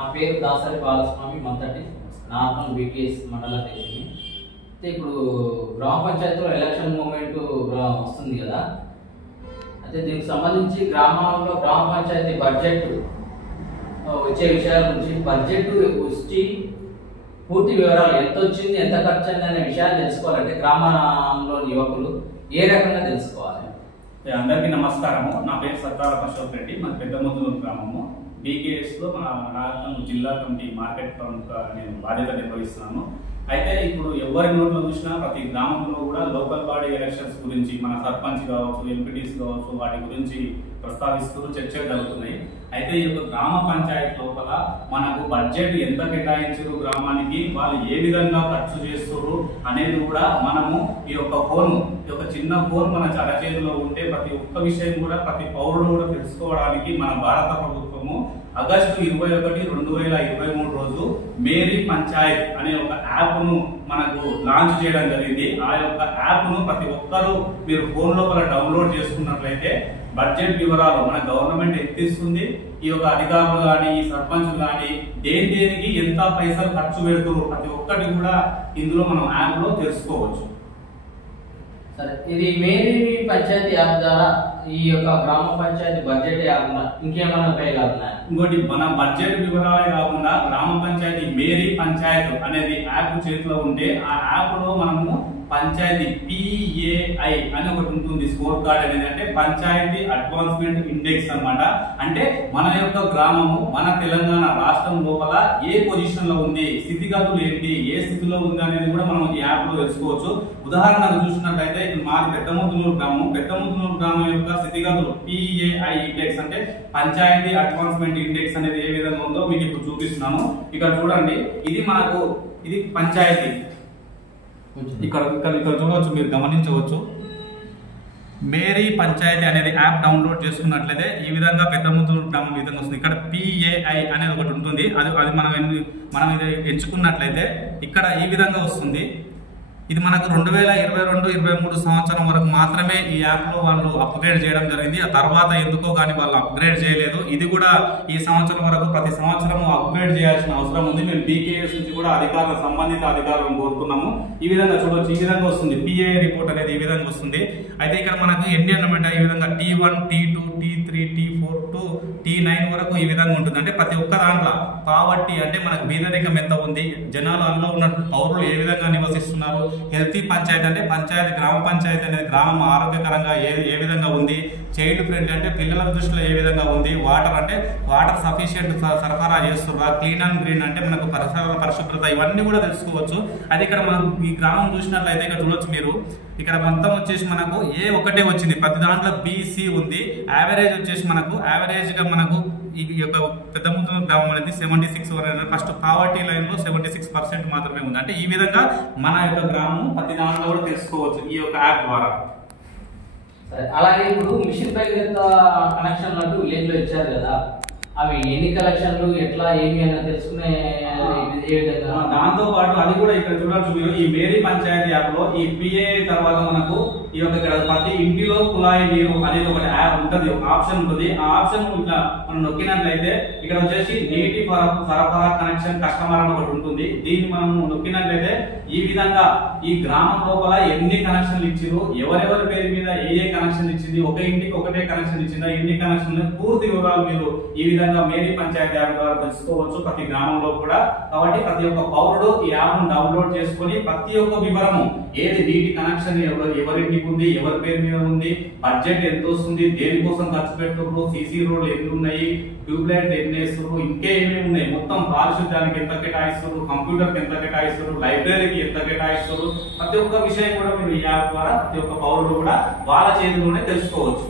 నా పేరు Dasari Balaswamy మంతటి normal BTS మండల అధ్యక్షుని. ఇప్పుడు గ్రామ పంచాయతీలో ఎలక్షన్ మూమెంట్ వస్తుంది కదా, అయితే దీనికి సంబంధించి గ్రామాల్లో గ్రామ పంచాయతీ బడ్జెట్ వచ్చే విషయాల గురించి బడ్జెట్ వచ్చి పూర్తి వివరాలు ఎంత వచ్చింది, ఎంత ఖర్చు అయింది అనే విషయాలు తెలుసుకోవాలంటే గ్రామంలోని యువకులు ఏ రకంగా తెలుసుకోవాలి? అందరికీ నమస్కారము. నా పేరు సత్తాల అశోక్ రెడ్డి. మన పెద్దముద్దులూరు గ్రామము బీకేఎస్లో మన నాగరికల్ జిల్లా కమిటీ మార్కెట్ కౌంట్గా నేను బాధ్యత నిర్వహిస్తున్నాను. అయితే ఇప్పుడు ఎవరి నోట్లో చూసినా ప్రతి గ్రామంలో కూడా లోకల్ బాడీ ఎలక్షన్స్ గురించి మన సర్పంచ్ కావచ్చు, ఎంపీటీస్ కావచ్చు, వాటి గురించి ప్రస్తావిస్తూ చర్చలు జరుగుతున్నాయి. అయితే ఈ యొక్క గ్రామ పంచాయతీ లోపల మనకు బడ్జెట్ ఎంత కేటాయించారు, గ్రామానికి వాళ్ళు ఏ విధంగా ఖర్చు చేస్తారు అనేది కూడా మనము ఈ యొక్క చిన్న ఫోన్ మన చరచేతిలో ఉంటే ప్రతి ఒక్క విషయం కూడా ప్రతి పౌరుడు కూడా తెలుసుకోవడానికి మన భారత ప్రభుత్వము ఆగస్టు 21, 2023 రోజు మేరీ పంచాయత్ అనే ఒక యాప్ ను మనకు లాంచ్ చేయడం జరిగింది. ఆ యొక్క యాప్ ను ప్రతి ఒక్కరూ మీరు ఫోన్ లోపల డౌన్లోడ్ చేసుకున్నట్లయితే బడ్జెట్ వివరాలు మన గవర్నమెంట్ ఎత్తిస్తుంది. ఈ యొక్క అధికారులు కానీ, ఈ సర్పంచులు కానీ దేనికి ఎంత పైసలు ఖర్చు పెడుతున్నారు ప్రతి ఒక్కటి కూడా ఇందులో మనం యాప్ లో తెలుసుకోవచ్చు. సరే, ఇది మేరీ పంచాయతీ యాప్ ద్వారా ఈ యొక్క గ్రామ పంచాయతీ బడ్జెట్ కాకుండా ఇంకేమైనా ఉపయోగాలు ఉన్నాయా? ఇంకోటి, మన బడ్జెట్ వివరాలే కాకుండా గ్రామ పంచాయతీ మేరీ పంచాయత్ అనేది యాప్ చేతిలో ఉంటే ఆ యాప్ లో మనము పంచాయతీ PAI అని ఒకటి ఉంటుంది. స్కోర్ కార్డ్ అనేది అంటే పంచాయతీ అడ్వాన్స్మెంట్ ఇండెక్స్ అన్నమాట. అంటే మన యొక్క గ్రామము మన తెలంగాణ రాష్ట్రం లోపల ఏ పొజిషన్ లో ఉంది, స్థితిగతులు ఏంటి, ఏ స్థితిలో ఉంది అనేది కూడా మనం ఈ యాప్ లో తెలుసుకోవచ్చు. ఉదాహరణకు చూసినట్లయితే ఇప్పుడు మాది పెద్దముద్దులూరు గ్రామం. పెద్దముద్దులూరు గ్రామం యొక్క స్థితిగతులు PAI ఇండెక్స్ అంటే పంచాయతీ అడ్వాన్స్మెంట్ ఇండెక్స్ అనేది ఏ విధంగా ఉందో మీకు ఇప్పుడు చూపిస్తున్నాను. ఇక్కడ చూడండి, ఇది పంచాయతీ. ఇక్కడ చూడవచ్చు, మీరు గమనించవచ్చు. మేరీ పంచాయతీ అనేది యాప్ డౌన్లోడ్ చేసుకున్నట్లయితే ఈ విధంగా పెద్దముద్దులూరు గ్రామం విధంగా వస్తుంది. ఇక్కడ PAI అనేది ఒకటి ఉంటుంది. అది మనం ఇది ఎంచుకున్నట్లయితే ఇక్కడ ఈ విధంగా వస్తుంది. ఇది మనకు 2022-23 సంవత్సరం వరకు మాత్రమే ఈ యాప్ లో వాళ్ళు అప్గ్రేడ్ చేయడం జరిగింది. ఆ తర్వాత ఎందుకో కానీ వాళ్ళు అప్గ్రేడ్ చేయలేదు. ఇది కూడా ఈ సంవత్సరం వరకు ప్రతి సంవత్సరం అప్గ్రేడ్ చేయాల్సిన అవసరం ఉంది. మేము BKS నుంచి కూడా సంబంధిత అధికారులను కోరుతున్నాము. ఈ విధంగా చూడవచ్చు, ఈ విధంగా వస్తుంది. PAI రిపోర్ట్ అనేది ఈ విధంగా వస్తుంది. అయితే ఇక్కడ మనకు ఎన్ని అన్నమాట ఈ విధంగా T1, T2, T3, T4 to T9 వరకు ఈ విధంగా ఉంటుంది. అంటే ప్రతి ఒక్క దాంట్లో పావర్టీ అంటే మనకు బీదరికం ఎంత ఉంది, జనాలు అందులో ఉన్న పౌరులు ఏ విధంగా నివసిస్తున్నారు, హెల్తీ పంచాయతీ అంటే పంచాయతీ గ్రామ పంచాయతీ అనేది గ్రామం ఆరోగ్యకరంగా ఏ విధంగా ఉంది, చైల్డ్ ఫ్రెండ్లీ అంటే పిల్లల దృష్టిలో ఏ విధంగా ఉంది, వాటర్ అంటే వాటర్ సఫిషియెంట్ సరఫరా చేస్తున్నా, క్లీన్ అండ్ గ్రీన్ అంటే మనకు పరిసరాల పరిశుభ్రత, ఇవన్నీ కూడా తెలుసుకోవచ్చు. అది ఇక్కడ మనం ఈ గ్రామం చూసినట్లయితే ఇక్కడ చూడొచ్చు మీరు, ఇక్కడ మొత్తం వచ్చేసి మనకు ఒకటే వచ్చింది. ప్రతి దాంట్లో BC ఉంది. యావరేజ్ వచ్చేసి మనకు యావరేజ్ గా మనకు ఈ యొక్క పెద్దముద్దులూరు గ్రామం అనేది 76 ఫస్ట్ పావర్టీ లైన్ లో 76% మాత్రమే ఉంది. అంటే ఈ విధంగా మన యొక్క గ్రామం ప్రతి దాంట్లో కూడా తెలుసుకోవచ్చు ఈ యొక్క యాప్ ద్వారా. అలాగే ఇప్పుడు మిషన్ భగీరథ కనెక్షన్ అంటూ విలేజ్ లో ఇచ్చారు కదా, అవి ఎన్ని కలెక్షన్లు, ఎట్లా, ఏమి అని తెలుసుకునే దాంతో పాటు అది కూడా ఇక్కడ చూడొచ్చు మీరు. ఈ మేరీ పంచాయతీ యాప్ లో ఈ PAI తర్వాత మనకు ఈ యొక్క ఇక్కడ ప్రతి ఇంటిలో కుళాయి నీరు అనేది ఒకటి యాప్ ఉంటుంది, ఒక ఆప్షన్ ఉంటుంది. ఆ ఆప్షన్ ఇట్లా మనం నొక్కినట్లయితే ఇక్కడ వచ్చేసి నీటి సరఫరా కనెక్షన్ కస్టమర్ అని ఒకటి ఉంటుంది. దీన్ని మనం నొక్కినట్లయితే ఈ విధంగా ఈ గ్రామం లోపల ఎన్ని కనెక్షన్లు ఇచ్చారు, ఎవరెవరి పేరు మీద ఏ కనెక్షన్ ఇచ్చింది, ఒక ఇంటికి ఒకటే కనెక్షన్ ఇచ్చిందా, ఎన్ని కనెక్షన్లు, పూర్తి వివరాలు మీరు ఈ విధంగా మేరీ పంచాయతీ యాప్ ద్వారా తెలుసుకోవచ్చు ప్రతి గ్రామంలో కూడా. కాబట్టి ప్రతి ఒక్క పౌరుడు ఈ యాప్ ను డౌన్లోడ్ చేసుకుని ప్రతి ఒక్క వివరము, ఏది నీటి కనెక్షన్ ఎవరింటికి ఉంది, ఎవరి పేరు మీద ఉంది, బడ్జెట్ ఎంత వస్తుంది, దేనికోసం ఖర్చు పెడుతున్నారు, CC రోడ్లు ఎన్ని ఉన్నాయి, ట్యూబ్ లైట్ ఎన్ని వేస్తున్నారు, ఇంకా ఏమేమి ఉన్నాయి, మొత్తం పారిశుద్ధ్యానికి ఎంత కేటాయిస్తున్నారు, కంప్యూటర్ కి ఎంత కేటాయిస్తున్నారు, లైబ్రరీకి ఎంత కేటాయిస్తున్నారు, ప్రతి ఒక్క విషయం కూడా మీరు ఈ యాప్ ద్వారా ప్రతి ఒక్క పౌరుడు కూడా వాళ్ళ చేతిలోనే తెలుసుకోవచ్చు.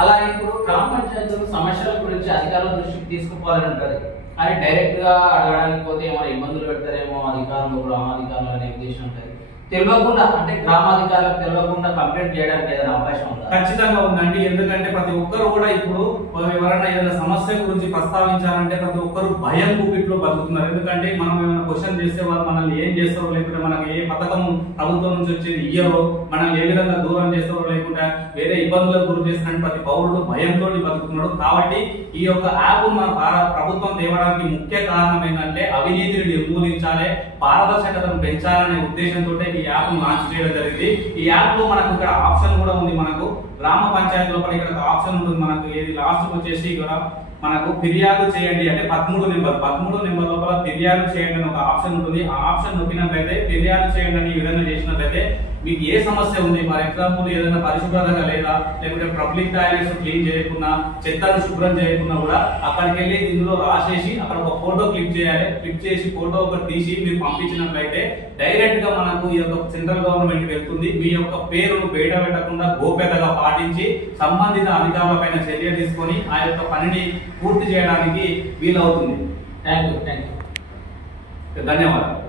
అలాగే ఇప్పుడు గ్రామ పంచాయతీలు సమస్యల గురించి అధికారుల దృష్టికి తీసుకుపోవాలని ఉంటుంది. అని డైరెక్ట్ గా అడగడానికి పోతే ఏమైనా ఇబ్బందులు పెడతారేమో అధికారులు, గ్రామాధికారులు అనే ఉద్దేశం ఉంటుంది. తెలియకుండా అంటే గ్రామాధికారులకు తెలియకుండా కంప్లైంట్ చేయడానికి ఏదైనా అవకాశం ఉందా? ఖచ్చితంగా ఉందండి. ఎందుకంటే ప్రతి ఒక్కరు కూడా ఇప్పుడు ఎవరైనా ఏదైనా సమస్య గురించి ప్రస్తావించాలంటే ప్రతి ఒక్కరు భయం గుప్పిట్లో బతుకుతున్నారు. ఎందుకంటే మనం ఏమైనా క్వశ్చన్ చేస్తే వాళ్ళు మనల్ని ఏం చేస్తారో, లేకుంటే మనకి ఏ పథకం ప్రభుత్వం నుంచి వచ్చేది ఇయ్యరో, మనల్ని ఏ విధంగా దూరం చేస్తారో, లేకుంటే వేరే ఇబ్బందులకు గురి చేస్తున్న ప్రతి పౌరుడు భయంతో బతుకుతున్నాడు. కాబట్టి ఈ యొక్క యాప్ మన ప్రభుత్వం తేవడానికి ముఖ్య కారణం ఏంటంటే అవినీతిని నిర్మూలించాలి, పారదర్శకతను పెంచాలనే ఉద్దేశంతో ఈ యాప్ లాంచ్ చేయడం జరిగింది. ఈ యాప్ లో మనకు ఇక్కడ ఆప్షన్ కూడా ఉంది. మనకు గ్రామ పంచాయతీ లోపల ఇక్కడ ఆప్షన్ ఉంటుంది. మనకు ఏది లాస్ట్ వచ్చేసి ఇక్కడ మనకు ఫిర్యాదు చేయండి అంటే 13 నెంబర్ లోపల ఫిర్యాదు చేయండి అని ఒక ఆప్షన్ ఉంటుంది. ఆ ఆప్షన్ నొక్కినట్లయితే ఫిర్యాదు చేయండి అని ఈ విధంగా చేసినట్లయితే మీకు ఏ సమస్య ఉంది, ఫర్ ఎగ్జాంపుల్ ఏదైనా పరిశుభ్రతగా లేదా, లేకుంటే పబ్లిక్ టాయిలెట్స్ క్లీన్ చేయకుండా, చెత్తను శుభ్రం చేయకుండా కూడా అక్కడికి వెళ్ళి ఇందులో రాసేసి అక్కడ ఒక ఫోటో క్లిక్ చేయాలి. క్లిక్ చేసి ఫోటో ఒకటి తీసి మీరు పంపించినట్లయితే డైరెక్ట్ గా మనకు ఈ యొక్క సెంట్రల్ గవర్నమెంట్ వెళ్తుంది. మీ యొక్క పేరును బయట పెట్టకుండా గోప్యతగా పాటించి సంబంధిత అధికారుల పైన చర్య తీసుకొని ఆ యొక్క పనిని పూర్తి చేయడానికి వీలవుతుంది. Thank you. ధన్యవాదాలు.